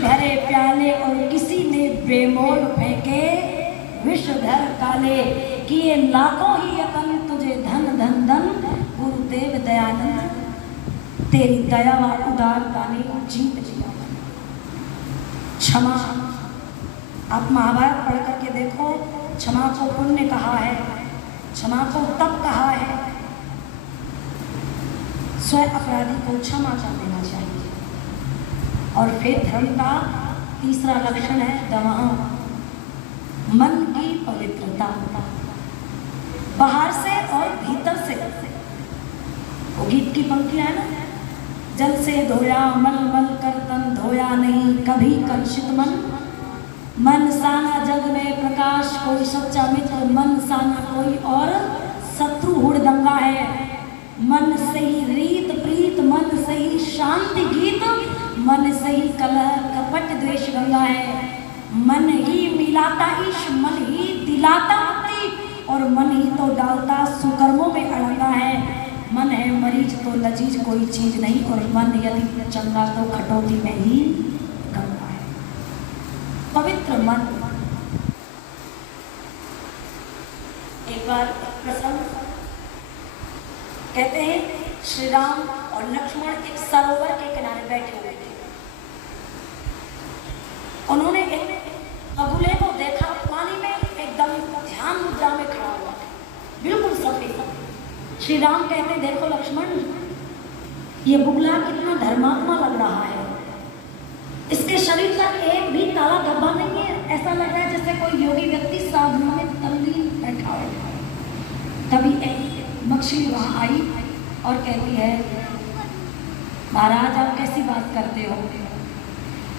भरे प्याले और किसी ने बेमोल फेंके विष धर काले, किए लाखों ही यतन तुझे धन धन धन, गुरुदेव दयानंद तेरी दया व उदारता ने जीत लिया। क्षमा, आप महाभारत पढ़ करके देखो, क्षमा को पुण्य कहा है, क्षमा को तप कहा है। स्वयं अपराधी को क्षमा कर देना चाहिए। और फिर धर्म का तीसरा लक्षण है दमः, मन की पवित्रता, बाहर से और भीतर से। वो गीत की पंक्तियां है ना, जल से धोया मल मल कर तन, धोया नहीं कभी कलुषित मन, मन साना जग में प्रकाश कोई सच्चा मित्र, मन साना कोई और शत्रु हुड़दंगा है। मन से ही रीत प्रीत, मन से ही शांति गीत, मन से ही कलह कपट द्वेष गंगा है। मन ही मिलाता ईश, मन ही दिलाता मुक्ति, और मन ही तो डालता सुकर्मों में अड़ंगा है। मन है मरीज तो लजीज कोई चीज नहीं, और मन यदि चंगा तो खटौती में ही गंगा है। पवित्र मन। एक बार प्रसंग कहते हैं, श्री राम और लक्ष्मण एक सरोवर के किनारे बैठे हुए थे। उन्होंने एक बगुले को देखा, पानी में एकदम ध्यान मुद्रा में खड़ा हुआ था, बिल्कुल सफेद। श्री राम कहते, देखो लक्ष्मण, ये बुगला कितना धर्मात्मा लग रहा है, इसके शरीर पर एक भी काला धब्बा नहीं है, ऐसा लग रहा है जैसे कोई योगी व्यक्ति साधना में तल्लीन बैठा हुआ। तभी एक मछली वहां आई और कहती है, महाराज आप कैसी बात करते हो,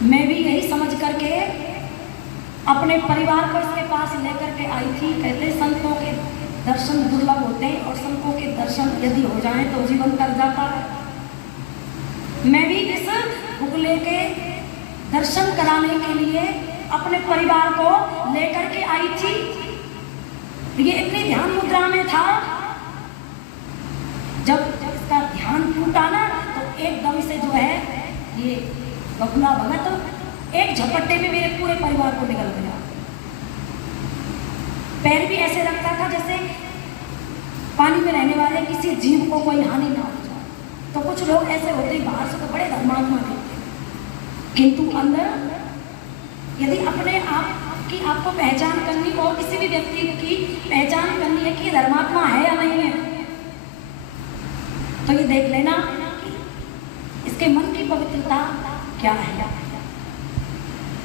मैं भी यही समझ करके अपने परिवार को इसके पास लेकर के आई थी। कहते संतों के दर्शन दुर्लभ होते हैं, और संतों के दर्शन यदि हो जाएं तो जीवन कर जाता है। मैं भी इस बुगले के दर्शन कराने के लिए अपने परिवार को लेकर के आई थी। ये इतनी ध्यान मुद्रा में था, जब इसका ध्यान टूटा ना तो एकदम से जो है ये बगुला भगत एक झपट्टे में मेरे पूरे परिवार को निकल गया। पैर भी ऐसे रखता था जैसे पानी में रहने वाले किसी जीव को कोई हानि ना हो जाए। तो कुछ लोग ऐसे होते हैं, बाहर से तो बड़े धर्मात्मा दिखते हैं, किंतु अंदर यदि अपने आप की आपको पहचान करनी हो, किसी भी व्यक्ति की पहचान करनी है कि धर्मात्मा है या नहीं है, तो ये देख लेना कि इसके मन की पवित्रता क्या है।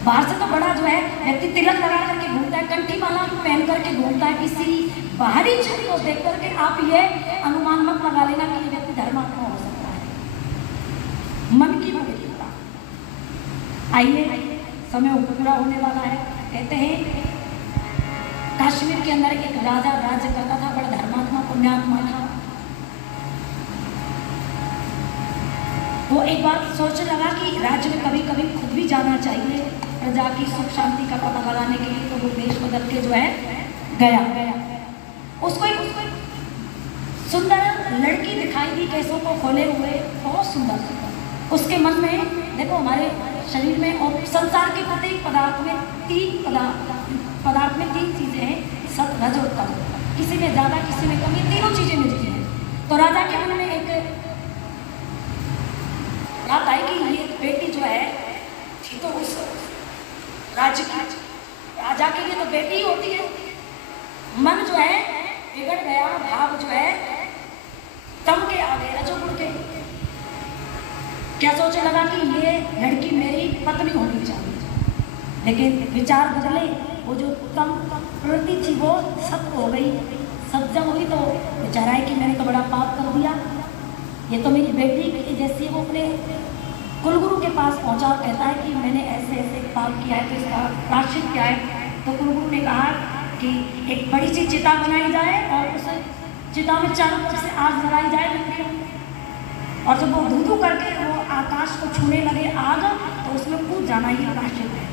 बाहर से तो बड़ा जो है व्यक्ति तिलक लगा करके घूमता है, कंठी माला पहन करके घूमता है, किसी बाहरी चीज को देख करके आप ये अनुमान मत लगा लेना कि ये व्यक्ति धर्मात्मा हो सकता है। मन की पवित्रता। आइए, समय पूरा होने वाला है। कहते हैं कश्मीर के अंदर एक राजा राज्य करता था, बड़ा धर्मात्मा पुण्यात्मा था। वो एक बार सोचने लगा कि राज्य में कभी कभी खुद भी जाना चाहिए प्रजा की सुख शांति का पता लगाने के लिए। तो वो देश बदल के जो है गया। उसको एक सुंदर लड़की दिखाई दी, केसों को खोले हुए, बहुत सुंदर। उसके मन में, देखो हमारे शरीर में और संसार के प्रत्येक पदार्थ में तीन चीजें हैं, सत रज और तम। किसी में ज्यादा किसी में कम, ये तीनों चीजें मिलती हैं। तो राजा के मन में एक बात आई कि ये बेटी जो है थी तो उस राज्य की, राजा के लिए तो बेटी ही होती है। मन जो है बिगड़ गया, भाव जो है तम के आ गए, रजोगुण के। क्या सोचने लगा कि ये लड़की मेरी पत्नी होनी चाहिए, लेकिन विचार बदले, वो जो तम प्रवृत्ति थी वो सत्य हो गई। सत्य हुई तो विचार आए कि मैंने तो बड़ा पाप कर दिया, ये तो मेरी बेटी जैसी। वो अपने कुलगुरु के पास पहुंचा और कहता है कि मैंने ऐसे ऐसे पाप किया है, तो इसका प्रायश्चित क्या है। तो कुलगुरु ने कहा कि एक बड़ी सी चिता बनाई जाए और उस चिता में चारों तरफ से आग लगाई जाए, और जब वो धू करके वो आकाश को छूने लगे आग, तो उसमें कूद जाना, ये प्रायश्चित है।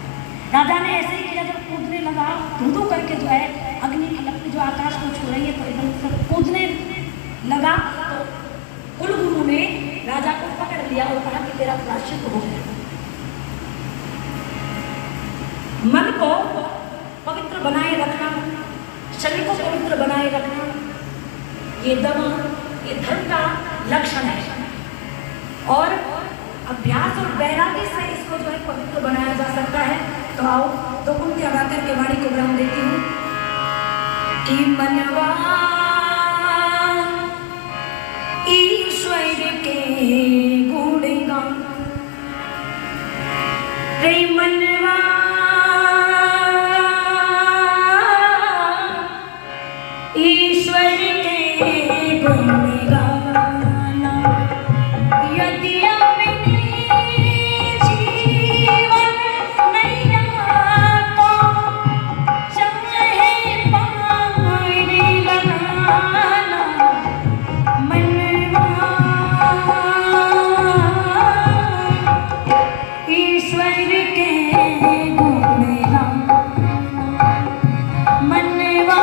राजा ने ऐसे ही किया, जब कूदने लगा धू करके जो है अग्नि की लपट जो आकाश को छू रही है, तो एकदम से कूदने लगा। तो कुलगुरु ने राजा को पकड़ लिया और कहा कि तेरा प्रायश्चित हो गया। को पवित्र बनाए रखना, शरीर को पवित्र बनाए रखना, ये धर्म का लक्षण है। और अभ्यास और वैराग्य से इसको जो है पवित्र बनाया जा सकता है। तो आओ तो उनके अगा करके वाणी को विराम देती हूँ कि मनवा ईश्वर के गुण गान, रे मनवा ईश्वर के गुण गाना, यदि अपने जीवन नैया को चाहे पारी लगाना, मनवा ईश्वर के गुण गाना, मनवा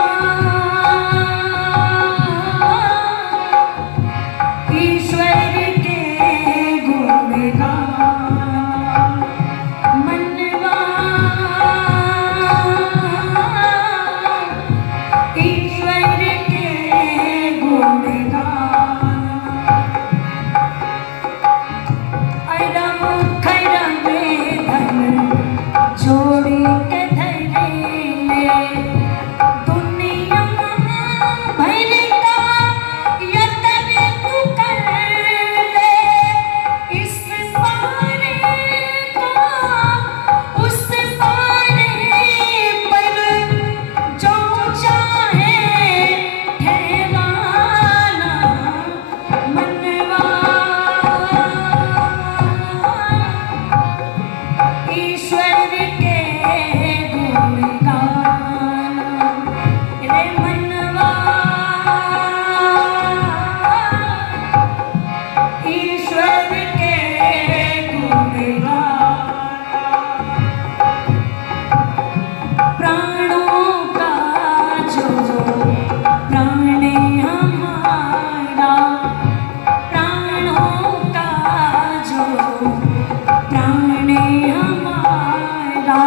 ईश्वर के गुण गाना, मनवा ईश्वर के गुण गाना। अरम खरम धन जोड़ी के धरे, दुनिया भर का यतन तू कर ले, इस पारे का उस पारे पर जो चाहे ठहराना, मनवा ईश्वर के गुण गाना, रे मनवा ईश्वर के गुण गाना। प्राणों का जो प्राण हमारा, प्राणों का जो प्राण हमारा,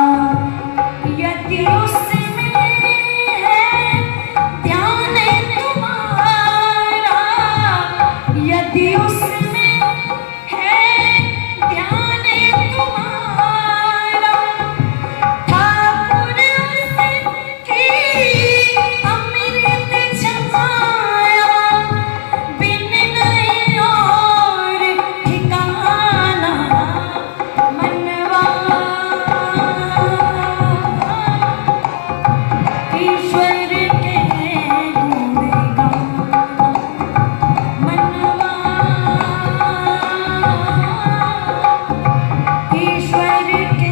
यदि उसमें है ध्यान तुम्हारा, यदि उसमें है ध्यान तुम्हारा, ठाकुर उसकी अमृत छमाया, बिन नहीं और ठिकाना, मनवा ईश्वर के गुण गाना, मनवा ईश्वर के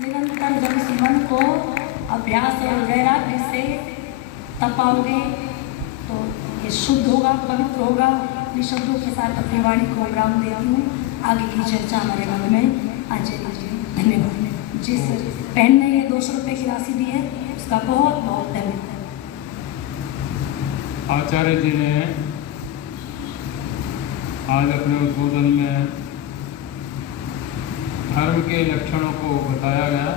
निरंतर जब इस मन को अभ्यास और वैराग्य से तपाओगे तो ये शुद्ध होगा, पवित्र होगा। अपने शब्दों के साथ अपनी वाणी को विराम दे हूँ। आगे की चर्चा हमारे मन में आज धन्यवाद। जिस बहन ने ये 200 रुपये की राशि दी है उसका बहुत बहुत धन्यवाद। आचार्य जी ने आज अपने उद्बोधन में धर्म के लक्षणों को बताया गया।